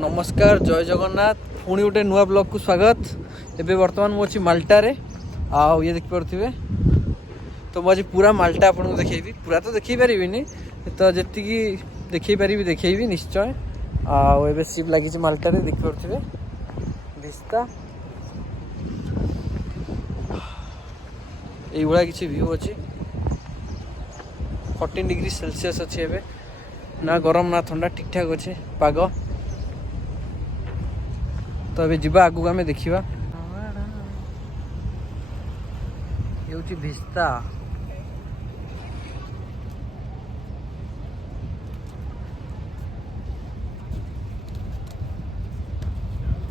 नमस्कार जय जगन्नाथ पुणी गोटे नुआ ब्लॉग को स्वागत। एबे वर्तमान मुझे माल्टा आउ ये देखिपे तो मुझे पूरा माल्टा आपको देखी पूरा तो देखी पारि तो जी देखी पारि देखी निश्चय आउ सिप लगी माल्टा देखिपे दिस्ता ये किसी व्यू अच्छी 14 डिग्री सेल्सियस अच्छे एबे ना गरम ना ठंडा ठीक ठाक अच्छे पाग तो अभी जीवा आगू आम देखा ये भिस्ता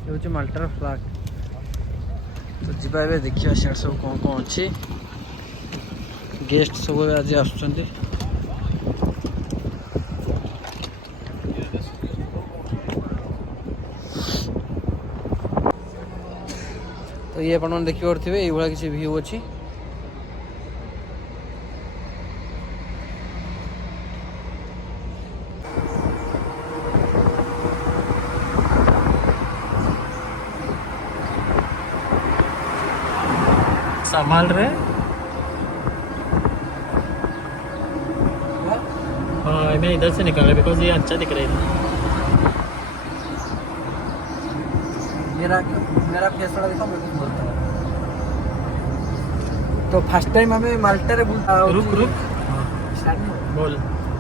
ये माल्टार फ्लैग तो जीवा ए देखा सियाड़ सब कौन कौन अच्छी गेस्ट सब आज आसुँच तो ये अपन देखी पारे ये किसी व्यू अच्छी संभाल रहे हाँ मैं इधर से निकाल रहा बिकॉज ये अच्छा दिख रहा है मेरा फेस वाला देखो मैं कुछ बोलता हूँ। तो फर्स्ट टाइम हमें माल्टा रे रुक बोल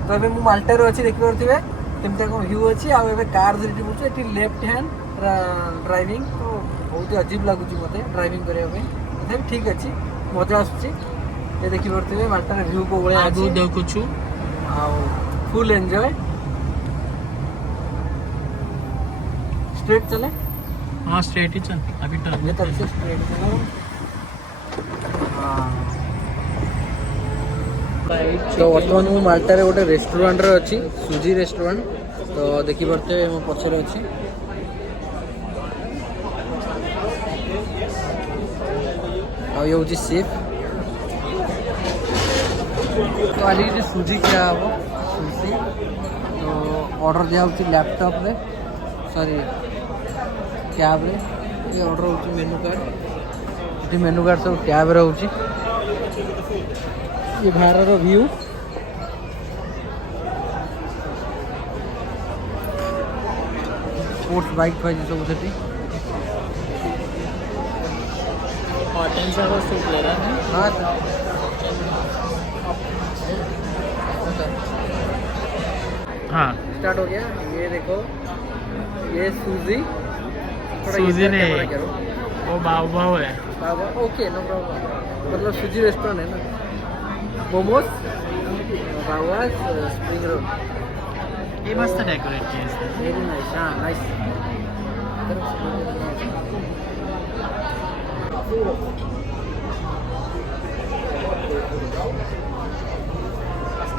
तो अबे मु माल्टा रे अछि देखि परथिबे केमता को व्यू अछि आ एबे कार धरिटी बुझे एटी लेफ्ट हैंड ड्राइविंग तो बहुत अजीब लागुची मते ड्राइविंग करे पे तथापि ठीक अछि मजा आसुची ये देखि परथिबे माल्टा रे व्यू को बळे आगु देखुछु आ फुल एंजॉय स्ट्रेट चले हाँ स्ट्रेट ही चल अभी टर्न ये तरफ से स्ट्रेट चलो तो वर्तमान मु माल्टा रे गोटे रेस्टोरेंट रे अछि सुजी रेस्टोरेंट तो देखि परते मो पछरे अछि आ ये होची सेफ तो आली जे सुजी क्या हो सुजी तो ऑर्डर दिया होची लैपटॉप रे सॉरी टैब रे ये ऑर्डर होची मेनू कार्ड सब टैब रे होची ये बाहर रो व्यू स्पोर्ट्स बाइक पाई सब सेठी कॉटन सा वो सूट ले रहा है हां हाँ स्टार्ट हो गया ये देखो ये सूजी नहीं वो बाबू है बाबा ओके नो प्रॉब्लम मतलब सूजी रेस्टोरेंट है ना मोमोज बाबा स्प्रिंग रोल ये मस्त डेकोरेट किया है वेरी नाइस हाँ नाइस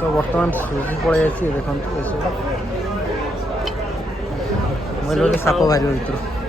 तो बर्तमान सूजी पड़े देखते मैं साप बाहर भर